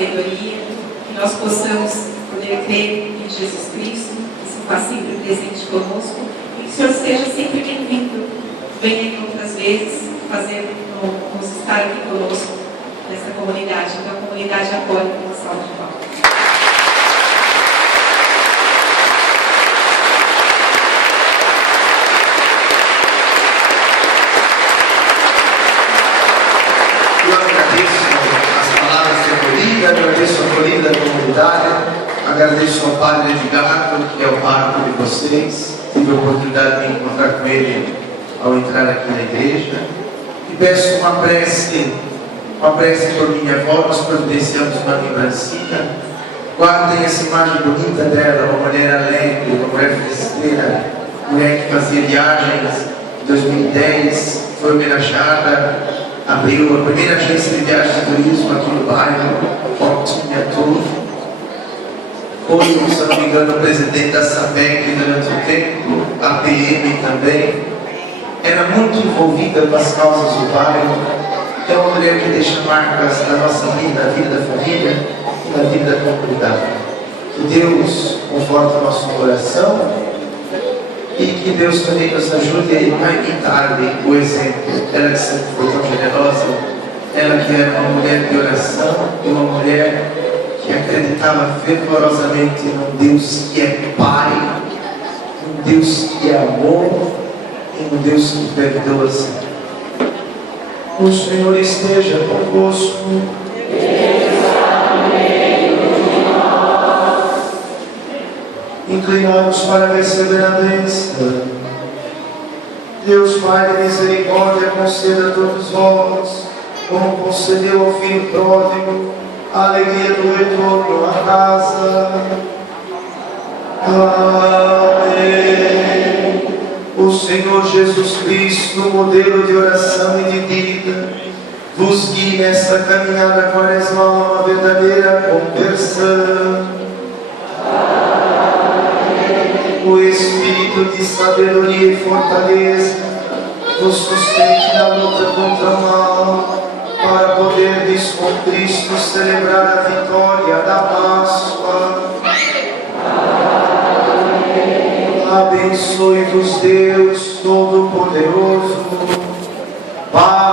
sabedoria, que nós possamos poder crer em Jesus Cristo, que se faz sempre presente conosco, e que o Senhor seja sempre bem-vindo. Venha em outras vezes nos estar aqui conosco nessa comunidade. Então a comunidade acolhe com uma salva de palmas. Agradeço a acolhida da comunidade, agradeço ao Padre Edgardo, que é o pároco de vocês. Tive a oportunidade de me encontrar com ele ao entrar aqui na igreja. E peço uma prece por minha avó. Nós providenciamos uma lembrancinha. Guardem essa imagem bonita dela, uma mulher alegre, uma mulher festeira, mulher que fazia viagens. Em 2010 foi homenageada. Abriu a primeira agência de viagens e turismo aqui no bairro, Optimia Tour. Foi, se não me engano, o presidente da SAPEC durante o tempo, a PM também. Era muito envolvida com as causas do bairro. É uma mulher que deixa marcas na nossa vida, na vida da família e na vida da comunidade. Que Deus conforte o nosso coração. E que Deus também nos ajude a imitar o exemplo. Ela que sempre foi tão generosa, ela que era uma mulher de oração e uma mulher que acreditava fervorosamente num Deus que é Pai, um Deus que é amor e um Deus que perdoa. O Senhor esteja convosco. Inclinamos para receber a bênção. Deus Pai de misericórdia, conceda a todos vós, como concedeu ao filho pródigo, a alegria do retorno à casa. Amém. O Senhor Jesus Cristo, modelo de oração e de vida, vos guie nesta caminhada quaresmal a uma verdadeira conversão. O Espírito de sabedoria e fortaleza vos sustente na luta contra o mal, para poderdes com Cristo celebrar a vitória da Páscoa. Abençoe-vos Deus Todo-Poderoso, Pai,